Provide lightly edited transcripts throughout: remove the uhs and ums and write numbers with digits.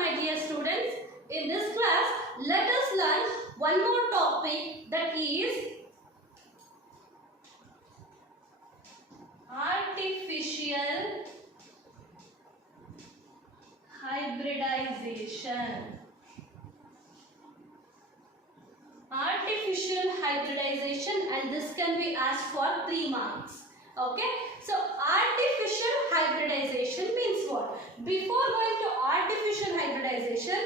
my dear students. In this class, let us learn one more topic, that is artificial hybridization. Artificial hybridization, and this can be asked for 3 marks. Okay, so artificial hybridization means what? Before going to artificial hybridization,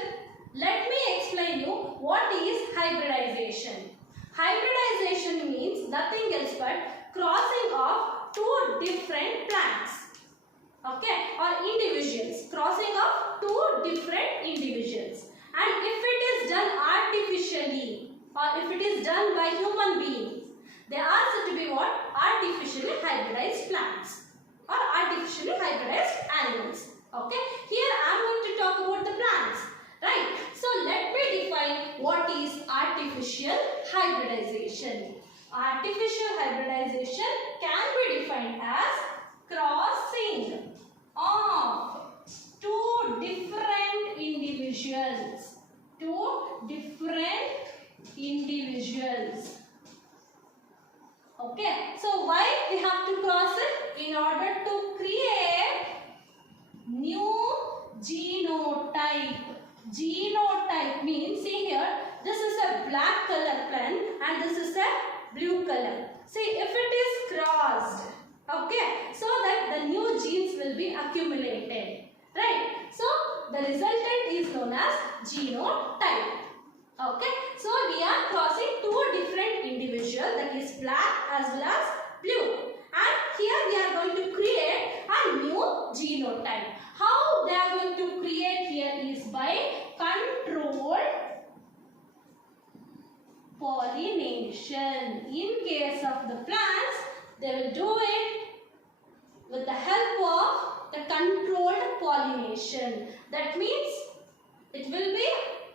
let me explain you what is hybridization. Hybridization means nothing else but crossing of 2 different plants, okay, or individuals, crossing of 2 different individuals. And if it is done artificially, or if it is done by human beings, they are said to be what? Artificially hybridized plants or artificially hybridized animals. Okay, here I am going to talk about the plants, right? So let me define what is artificial hybridization. Artificial hybridization can be defined as crossing of 2 different individuals. 2 different individuals. Okay, so why we have to cross it? In order to create new genotype. Genotype means, see here, this is a black color pen and this is a blue color. See, if it is crossed, okay, so that the new genes will be accumulated, right? So the resultant is known as genotype. Okay, so we are crossing 2 different individuals, that is black as well as blue, and here we are going to create a new genotype. How they are going to create here is by controlled pollination. In case of the plants, they will do it with the help of the controlled pollination. That means it will be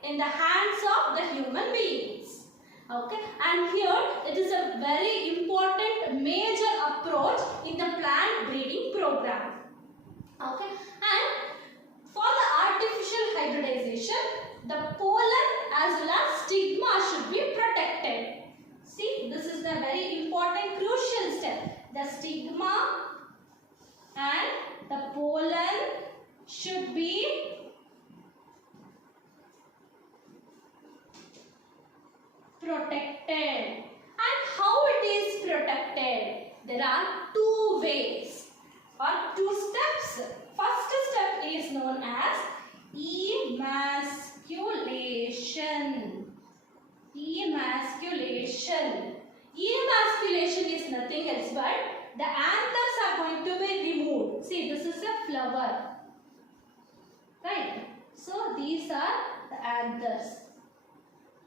in the hands of the human beings. Okay, and here it is a very important major approach in the plant breeding program. Okay, and for the artificial hybridization, the pollen as well as stigma should be protected. See, this is the very important crucial step. The stigma and the pollen should be protected. And how it is protected? There are 2 ways or 2 steps. First step is known as emasculation. Emasculation. Emasculation is nothing else but the anthers are going to be removed. See, this is a flower, right? So these are the anthers.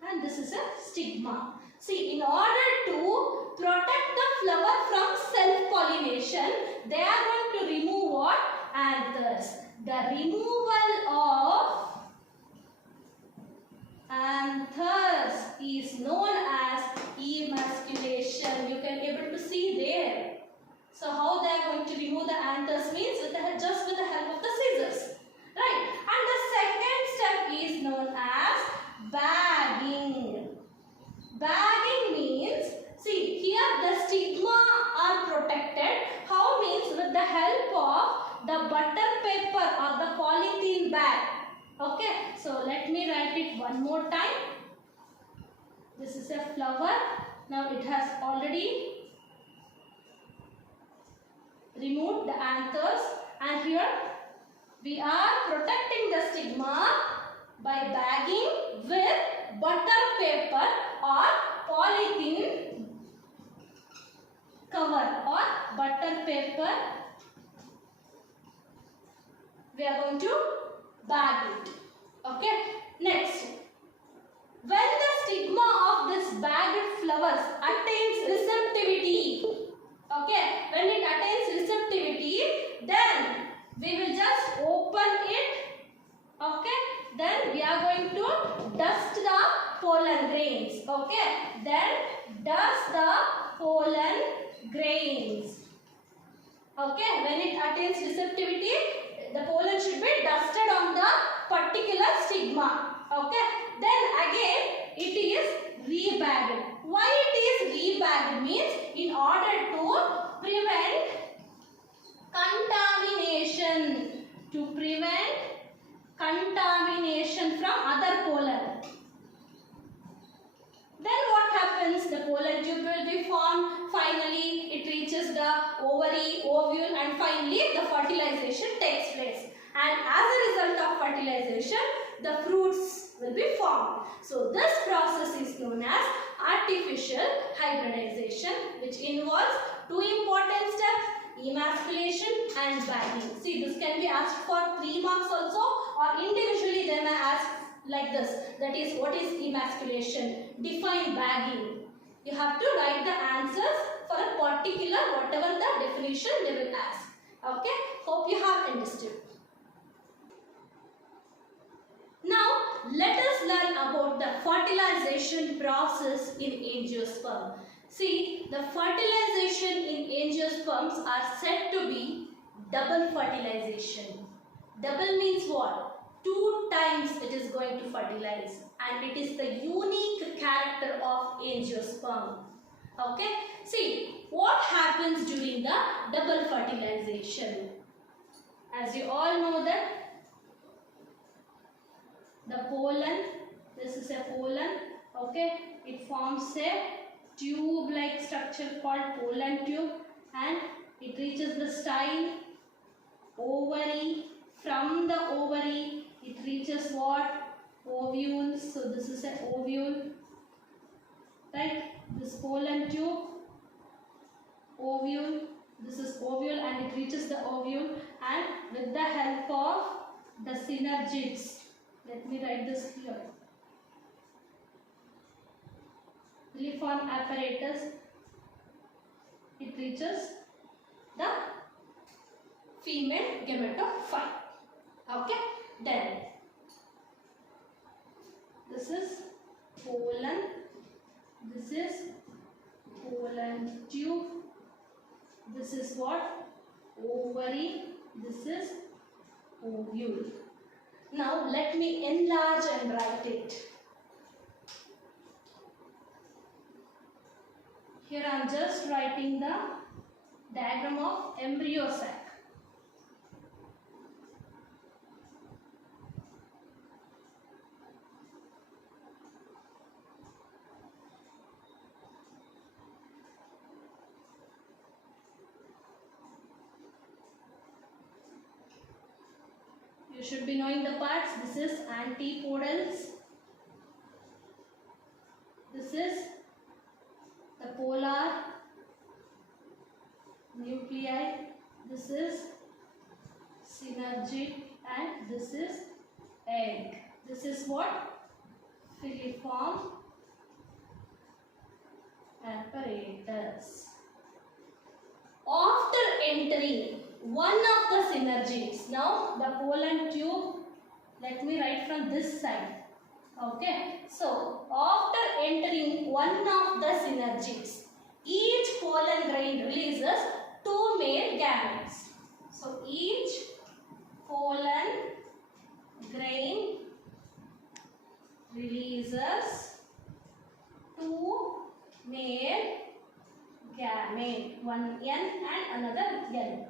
And this is a stigma. See, in order to protect the flower from self-pollination, they are going to remove what? Anthers. The removal of anthers is known as emasculation. You can be able to see there. So how they are going to remove the anthers means just with the help of the scissors, right? And the second step is known as bagging. Bagging means, see here the stigma are protected. How means with the help of the butter paper or the polythene bag. Okay, so let me write it one more time. This is a flower. Now it has already removed the anthers, and here we are protecting the stigma by bagging with butter paper or polythene cover or butter paper. We are going to bag it. Okay. Next, when the stigma of this bagged flowers attains receptivity, okay, when it attains receptivity, then we will just open it. Okay, then we are going to dust the pollen grains. Okay, then dust the pollen grains. Okay, when it attains receptivity, The pollen should be dusted on the particular stigma. Okay. Then again it is rebagged. Why it is rebagged means in order to prevent contamination. To prevent contamination from other pollen. Then what happens? The pollen tube will be formed. Finally, it reaches the ovary, ovule, and finally the fertilization takes place. And as a result of fertilization, the fruits will be formed. So this process is known as artificial hybridization, which involves two important steps: emasculation and bagging. See, this can be asked for 3 marks also, or individually they may ask like this. That is, what is emasculation? Define bagging. You have to write the answers for a particular whatever the definition they will ask. Okay, hope you have understood. Now let us learn about the fertilization process in angiosperm. See, the fertilization in angiosperms are said to be double fertilization. Double means what? 2 times it is going to fertilize, and it is the unique character of angiosperm. Okay, see what happens during the double fertilization. As you all know that the pollen, this is a pollen, okay, it forms a tube like structure called pollen tube, and it reaches the style, ovary. From the ovary it reaches what? Ovules. So this is an ovule, right? This pollen tube, ovule, this is ovule, and it reaches the ovule, and with the help of the synergids, let me write this here, Liform apparatus, it reaches the female gametophyte. Okay, then this is pollen, this is pollen tube, this is what? Ovary, this is ovule. Now let me enlarge and write it. Here I am just writing the diagram of embryo sac. You should be knowing the parts. This is antipodals. This is the polar nuclei. This is synergid, and this is egg. This is what? Filiform apparatus. After entering one of the synergids, now the pollen tube, let me write from this side. Okay, so after entering one of the synergids, each pollen grain releases 2 male gametes. So each pollen grain releases 2 male gamete, one N and another N.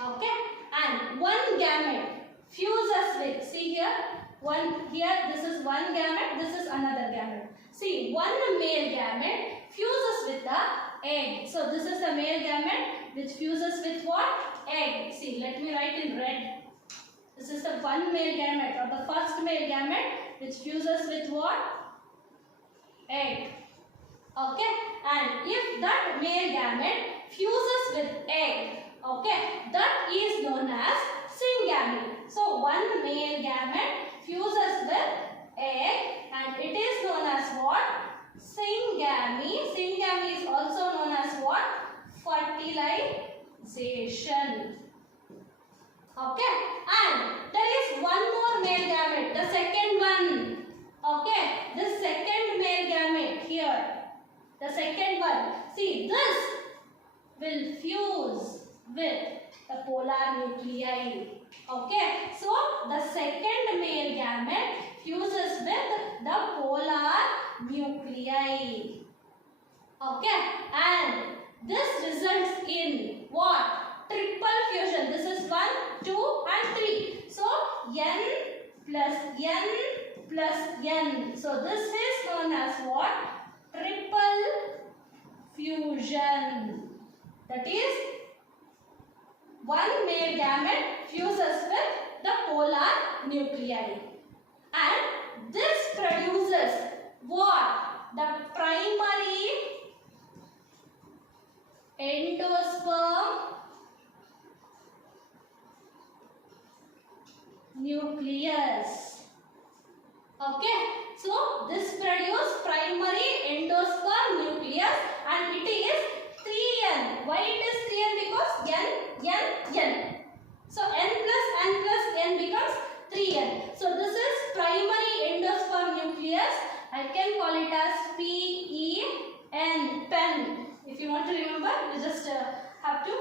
Okay, and one gamete fuses with, see here, one here, this is one gamete, this is another gamete. See, one male gamete fuses with the egg. So this is a male gamete which fuses with what? Egg. See, let me write in red. This is the one male gamete, or the first male gamete which fuses with what? Egg. Okay, and if that male gamete fuses with egg, okay, that is known as syngamy. So one male gamete fuses with egg, and it is known as what? Syngamy. Syngamy is also known as what? Fertilization. Okay, and there is one more male gamete, the second one. Okay, the second male gamete here, the second one. See, this will fuse with the polar nuclei. Okay, so the second male gamete fuses with the polar nuclei. Okay, and this results in what? Triple fusion. This is 1, 2 and 3. So N plus N plus N. So this is known as what? Triple fusion. That is, one male gamete fuses with the polar nuclei. And this produces what? The primary endosperm nucleus. Okay, so this produces primary endosperm nucleus and it is 3N. Why it is 3N? Because N. So N plus N becomes 3N. So this is primary endosperm nucleus. I can call it as PEN, pen. If you want to remember, you just have to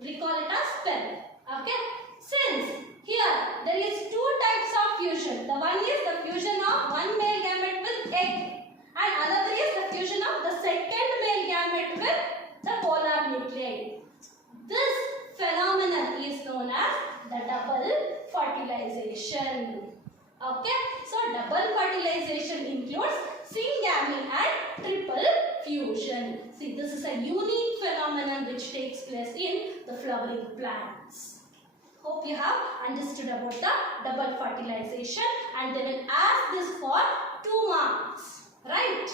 recall it as pen. Okay. Since here there is two types of fusion. The one is the fusion of one male gamete with egg, and another is the fusion of the second male gamete with the polar nuclei. This phenomenon is known as the double fertilization. Okay, so double fertilization includes syngamy and triple fusion. See, this is a unique phenomenon which takes place in the flowering plants. Hope you have understood about the double fertilization, and they will ask this for 2 marks, right?